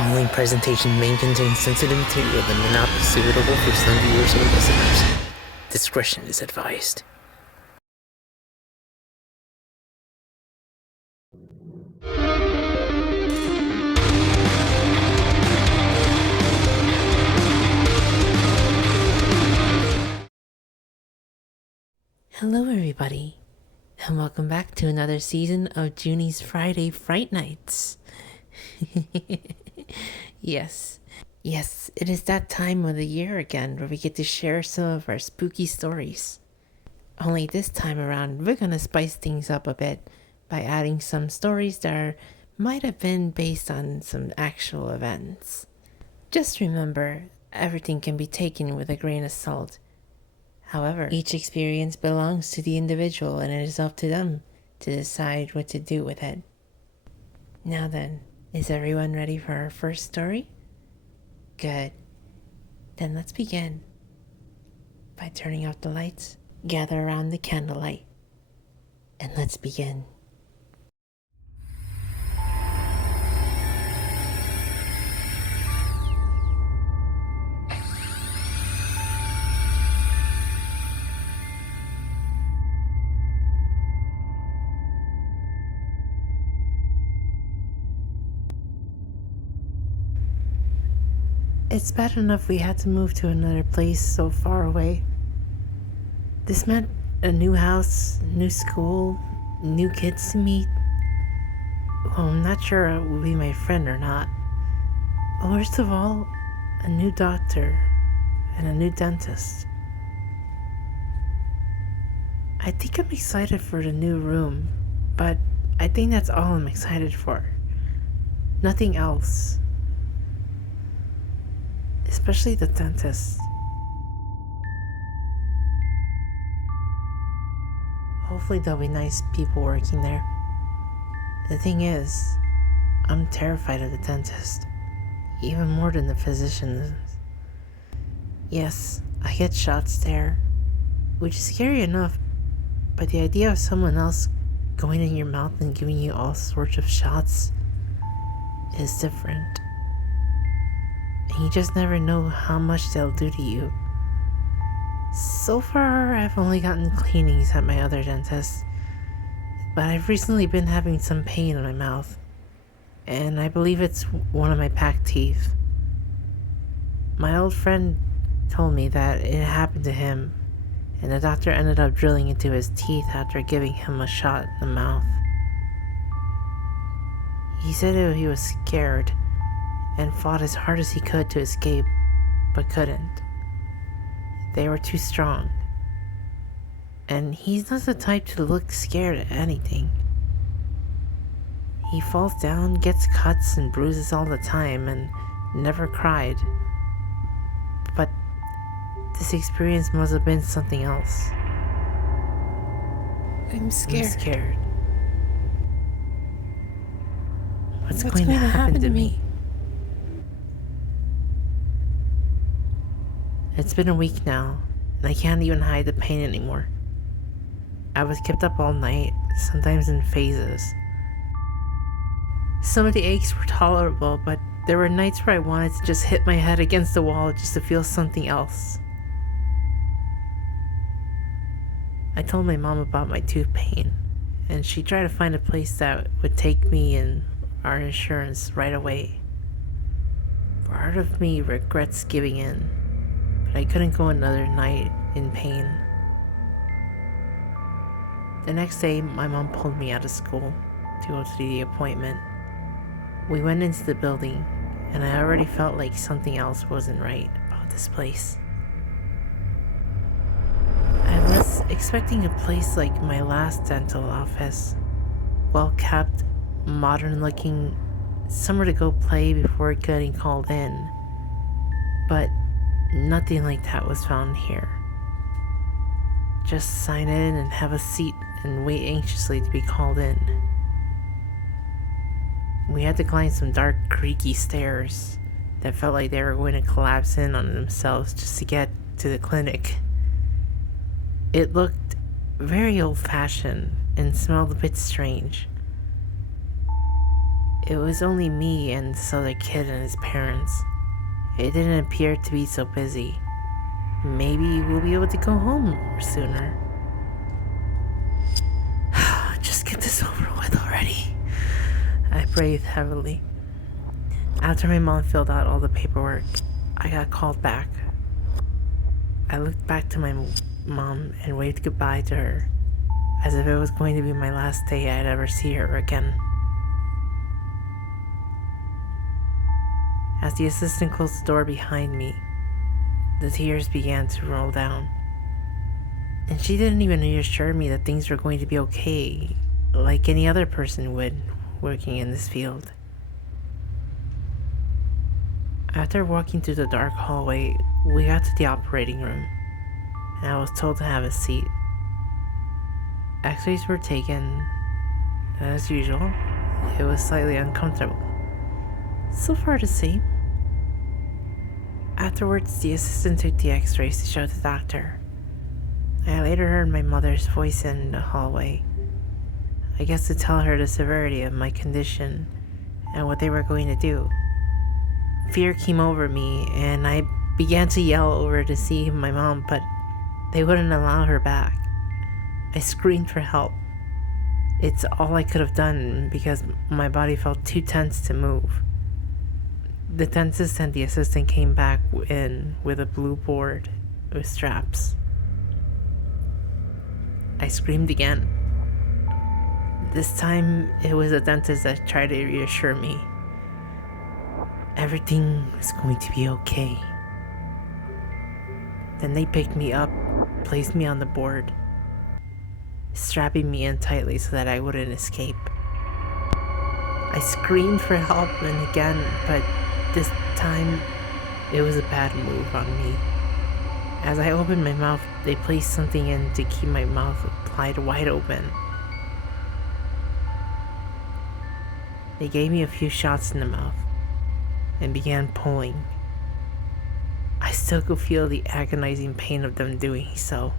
following presentation may contain sensitive material that may not be suitable for some viewers or listeners. Discretion is advised. Hello everybody, and welcome back to another season of Junie's Friday Fright Nights. Yes, it is that time of the year again where we get to share some of our spooky stories. Only this time around, we're gonna spice things up a bit by adding some stories that might have been based on some actual events. Just remember, everything can be taken with a grain of salt. However, each experience belongs to the individual and it is up to them to decide what to do with it. Now then, is everyone ready for our first story? Good. Then let's begin by turning off the lights, gather around the candlelight, and let's begin. It's bad enough we had to move to another place so far away. This meant a new house, new school, new kids to meet. Well, I'm not sure it would be my friend or not. But worst of all, a new doctor and a new dentist. I think I'm excited for the new room, but I think that's all I'm excited for. Nothing else. Especially the dentist. Hopefully there'll be nice people working there. The thing is, I'm terrified of the dentist, even more than the physicians. Yes, I get shots there, which is scary enough, but the idea of someone else going in your mouth and giving you all sorts of shots is different. And you just never know how much they'll do to you. So far, I've only gotten cleanings at my other dentist, but I've recently been having some pain in my mouth, and I believe it's one of my packed teeth. My old friend told me that it happened to him, and the doctor ended up drilling into his teeth after giving him a shot in the mouth. He said he was scared and fought as hard as he could to escape, but couldn't. They were too strong. And he's not the type to look scared at anything. He falls down, gets cuts and bruises all the time, and never cried. But this experience must have been something else. I'm scared. What's going to happen to me? It's been a week now, and I can't even hide the pain anymore. I was kept up all night, sometimes in phases. Some of the aches were tolerable, but there were nights where I wanted to just hit my head against the wall just to feel something else. I told my mom about my tooth pain, and she tried to find a place that would take me and our insurance right away. Part of me regrets giving in, but I couldn't go another night in pain. The next day, my mom pulled me out of school to go to the appointment. We went into the building, and I already felt like something else wasn't right about this place. I was expecting a place like my last dental office, well kept, modern looking, somewhere to go play before getting called in. But nothing like that was found here. Just sign in and have a seat and wait anxiously to be called in. We had to climb some dark, creaky stairs that felt like they were going to collapse in on themselves just to get to the clinic. It looked very old-fashioned and smelled a bit strange. It was only me and this other kid and his parents. It didn't appear to be so busy. Maybe we'll be able to go home sooner. Just get this over with already. I breathed heavily. After my mom filled out all the paperwork, I got called back. I looked back to my mom and waved goodbye to her, as if it was going to be my last day I'd ever see her again. As the assistant closed the door behind me, the tears began to roll down. And she didn't even reassure me that things were going to be okay, like any other person would, working in this field. After walking through the dark hallway, we got to the operating room, and I was told to have a seat. X-rays were taken. As usual, it was slightly uncomfortable. So far the same. Afterwards, the assistant took the X-rays to show the doctor. I later heard my mother's voice in the hallway. I guess to tell her the severity of my condition and what they were going to do. Fear came over me, and I began to yell over to see my mom, but they wouldn't allow her back. I screamed for help. It's all I could have done because my body felt too tense to move. The dentist and the assistant came back in with a blue board with straps. I screamed again. This time, it was the dentist that tried to reassure me. Everything was going to be okay. Then they picked me up, placed me on the board, strapping me in tightly so that I wouldn't escape. I screamed for help and again, but this time it was a bad move on me. As I opened my mouth, they placed something in to keep my mouth plied wide open. They gave me a few shots in the mouth and began pulling. I still could feel the agonizing pain of them doing so.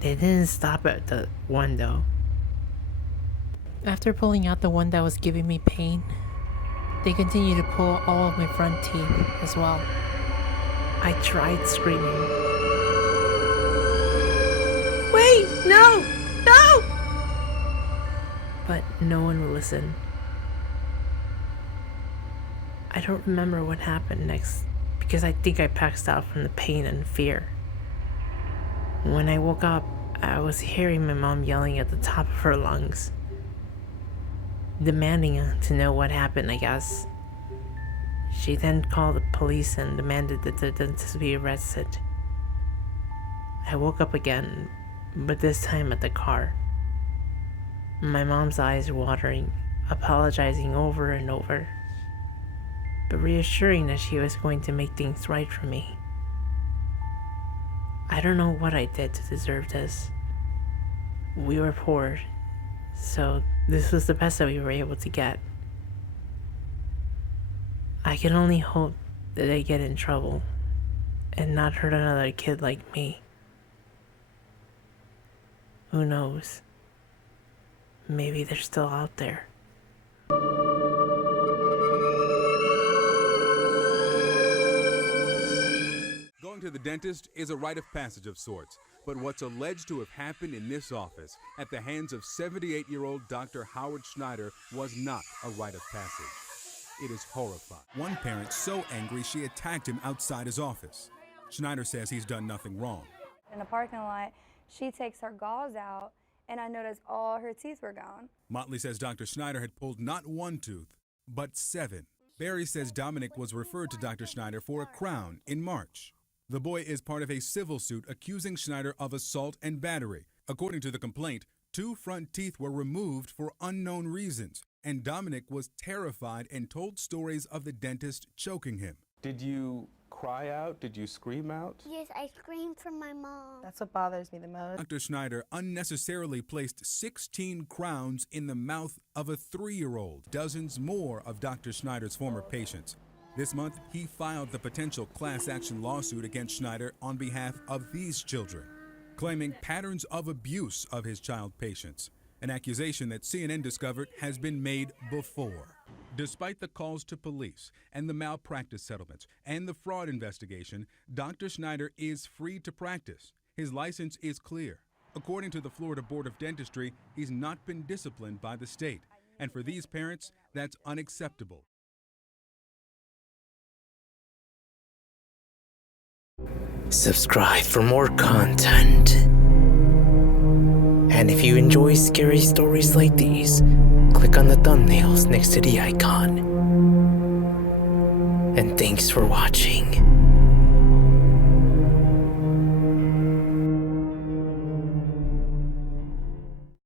They didn't stop at the one though. After pulling out the one that was giving me pain, they continued to pull all of my front teeth as well. I tried screaming. Wait, no! No! But no one would listen. I don't remember what happened next because I think I passed out from the pain and fear. When I woke up, I was hearing my mom yelling at the top of her lungs, demanding to know what happened, I guess. She then called the police and demanded that the dentist be arrested. I woke up again, but this time at the car. My mom's eyes watering, apologizing over and over, but reassuring that she was going to make things right for me. I don't know what I did to deserve this. We were poor, so this was the best that we were able to get. I can only hope that they get in trouble and not hurt another kid like me. Who knows? Maybe they're still out there. Going to the dentist is a rite of passage of sorts, but what's alleged to have happened in this office at the hands of 78-year-old Dr. Howard Schneider was not a rite of passage. It is horrifying. One parent so angry she attacked him outside his office. Schneider says he's done nothing wrong. In the parking lot, she takes her gauze out, and I noticed all her teeth were gone. Motley says Dr. Schneider had pulled not one tooth, but 7. Barry says Dominic was referred to Dr. Schneider for a crown in March. The boy is part of a civil suit accusing Schneider of assault and battery. According to the complaint, 2 front teeth were removed for unknown reasons, and Dominic was terrified and told stories of the dentist choking him. Did you cry out? Did you scream out? Yes, I screamed for my mom. That's what bothers me the most. Dr. Schneider unnecessarily placed 16 crowns in the mouth of a 3-year-old, dozens more of Dr. Schneider's former patients. This month, he filed the potential class action lawsuit against Schneider on behalf of these children, claiming patterns of abuse of his child patients an accusation that CNN discovered has been made before. Despite the calls to police and the malpractice settlements and the fraud investigation, Dr. Schneider is free to practice. His license is clear. According to the Florida Board of Dentistry, he's not been disciplined by the state. And for these parents, that's unacceptable. Subscribe for more content. And if you enjoy scary stories like these, click on the thumbnails next to the icon. And thanks for watching.